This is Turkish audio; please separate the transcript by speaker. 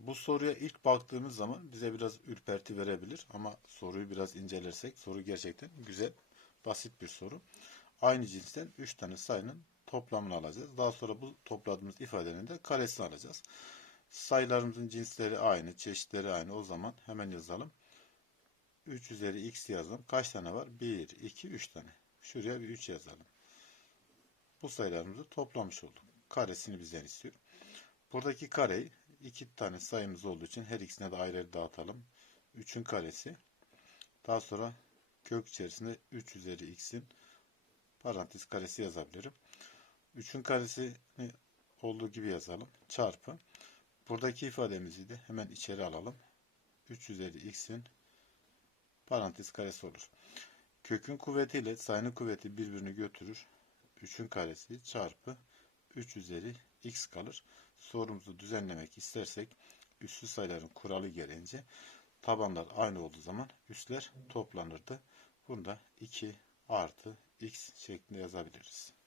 Speaker 1: Bu soruya ilk baktığımız zaman bize biraz ürperti verebilir ama soruyu biraz incelersek soru gerçekten güzel, basit bir soru. Aynı cinsten 3 tane sayının toplamını alacağız. Daha sonra bu topladığımız ifadenin de karesini alacağız. Sayılarımızın cinsleri aynı, çeşitleri aynı. O zaman hemen yazalım. 3 üzeri x yazalım. Kaç tane var? 1, 2, 3 tane. Şuraya bir 3 yazalım. Bu sayılarımızı toplamış olduk. Karesini bizden istiyor. Buradaki kareyi iki tane sayımız olduğu için her ikisine de ayrı ayrı dağıtalım. 3'ün karesi. Daha sonra kök içerisinde 3 üzeri x'in parantez karesi yazabilirim. 3'ün karesini olduğu gibi yazalım. Çarpı. Buradaki ifademizi de hemen içeri alalım. 3 üzeri x'in parantez karesi olur. Kökün kuvvetiyle sayının kuvveti birbirini götürür. 3'ün karesi çarpı 3 üzeri x kalır. Sorumuzu düzenlemek istersek üslü sayıların kuralı gereğince tabanlar aynı olduğu zaman üsler toplanırdı. Bunu da 2 artı x şeklinde yazabiliriz.